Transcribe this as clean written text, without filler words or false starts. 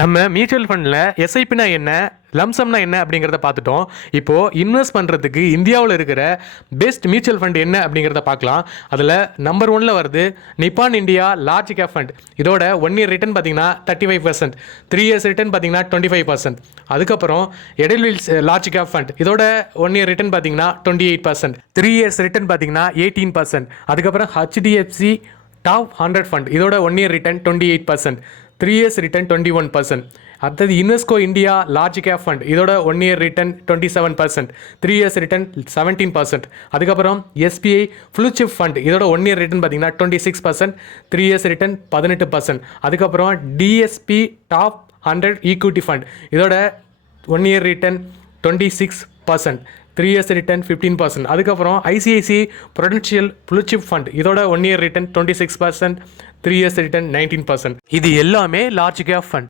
நம்ம மியூச்சுவல் ஃபண்டில் எஸ்ஐபினா என்ன, லம்சம்னா என்ன அப்படிங்கிறத பார்த்துட்டோம். இப்போது இன்வெஸ்ட் பண்ணுறதுக்கு இந்தியாவில் இருக்கிற பெஸ்ட் மியூச்சுவல் ஃபண்ட் என்ன அப்படிங்கிறத பார்க்கலாம். அதில் நம்பர் 1ல் வருது நிப்பான் இந்தியா லார்ஜ் கேப் ஃபண்ட். இதோட 1 இயர் ரிட்டர்ன் பார்த்தீங்கன்னா 35%, 3 இயர்ஸ் ரிட்டர்ன் பார்த்தீங்கன்னா 25%. அதுக்கப்புறம் எடல்வில்ஸ் லார்ஜ் கேப் ஃபண்ட். இதோட 1 இயர் ரிட்டர்ன் பார்த்தீங்கன்னா 28%, 3 இயர்ஸ் ரிட்டர்ன் பார்த்தீங்கன்னா 18%. அதுக்கப்புறம் ஹெச்டிஎஃப்சி டாப் 100 ஃபண்ட். இதோட 1 இயர் ரிட்டர்ன் 28%, 3 இயர்ஸ் ரிட்டர்ன் 21%. அடுத்தது UNESCO India large cap fund. இதோட 1 இயர் ரிட்டர்ன் 27%, 3 இயர்ஸ் ரிட்டர்ன் 17%. அதுக்கப்புறம் எஸ்பிஐ ஃப்ளூ சிப் ஃபண்ட். இதோட 1 இயர் ரிட்டர்ன் பார்த்தீங்கன்னா 26%, 3 இயர்ஸ் ரிட்டர்ன் 18%. அதுக்கப்புறம் டிஎஸ்பி டாப் 100 ஈக்விட்டி ஃபண்ட். இதோட 1 இயர் ரிட்டர்ன் 26%, 3 இயர்ஸ் ரிட்டர்ன் 15%. அதுக்கப்புறம் ICICI Prudential blue chip fund. இதோட 1 year return 26%, 3 years return 19%. இது எல்லாமே லார்ஜ் கேப் ஃபண்ட்.